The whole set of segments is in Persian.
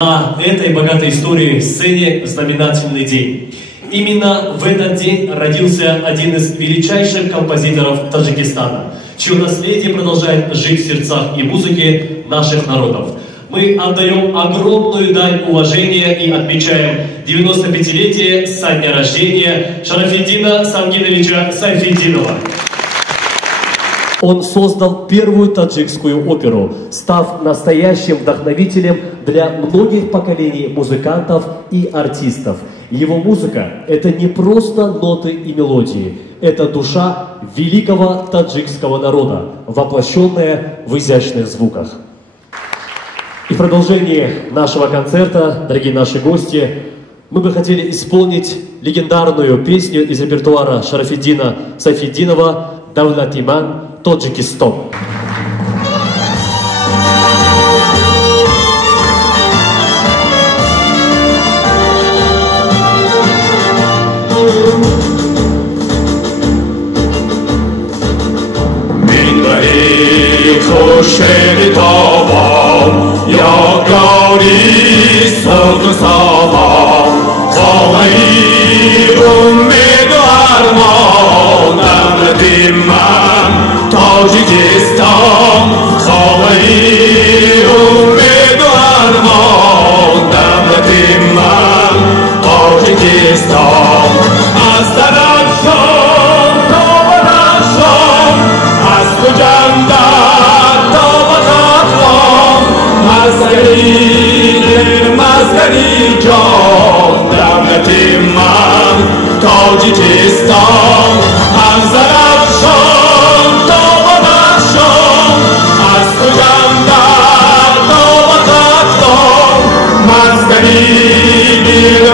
На этой богатой истории сцене знаменательный день. Именно в этот день родился один из величайших композиторов Таджикистана, чье наследие продолжает жить в сердцах и музыке наших народов. Мы отдаем огромную дань уважения и отмечаем 95-летие со дня рождения Шарафиддина Самгиновича Сайфетдинова. Он создал первую таджикскую оперу, став настоящим вдохновителем для многих поколений музыкантов и артистов. Его музыка – это не просто ноты и мелодии, это душа великого таджикского народа, воплощенная в изящных звуках. И в продолжении нашего концерта, дорогие наши гости, мы бы хотели исполнить легендарную песню из репертуара Шарафиддина Сайфетдинова «Давлатиман, Таджикистан». Tajikistan, Khavai umid o arman, davlatim man, Tajikistan. Az taraf sham ta sham, az kujandar ta khatlam, mazgari jon, davlatim man, Tajikistan. Az taraf sham ta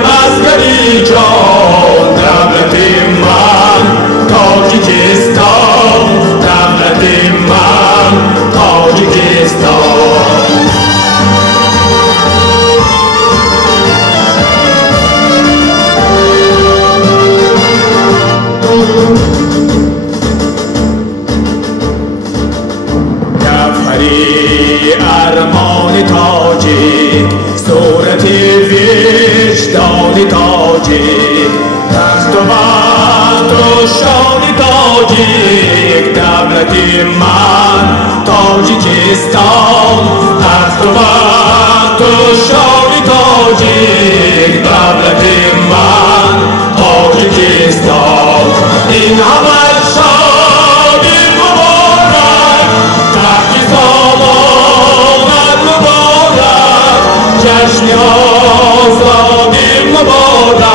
Mazgari jon, davlatim man, Tajikistan, davlatim man, Tajikistan. Gafari armoni tajik, surati وجدانی تاجیک، تخت و بخت و شانی تاجیک، دولتی من تاجیکستان. تخت و بخت و شانی تاجیک، دولتی من تاجیکستان. این همه شادی مبارک، تختی سامانت مبارک، جشن آزادی مبارک،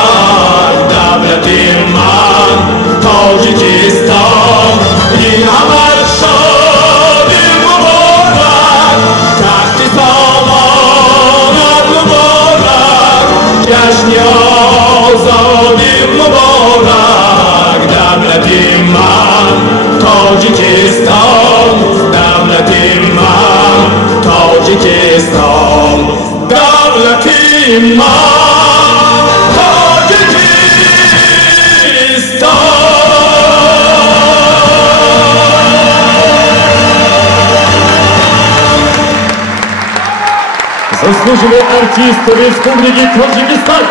دولتی من تاجیکستان. این همه شادی مبارک، تختی سامانت مبارک، جشن آزادی مبارک، دولتی من تاجیکستان. دولتی من تاجیکستان. دولتی من Заслуженный артист Республики Таджикистан.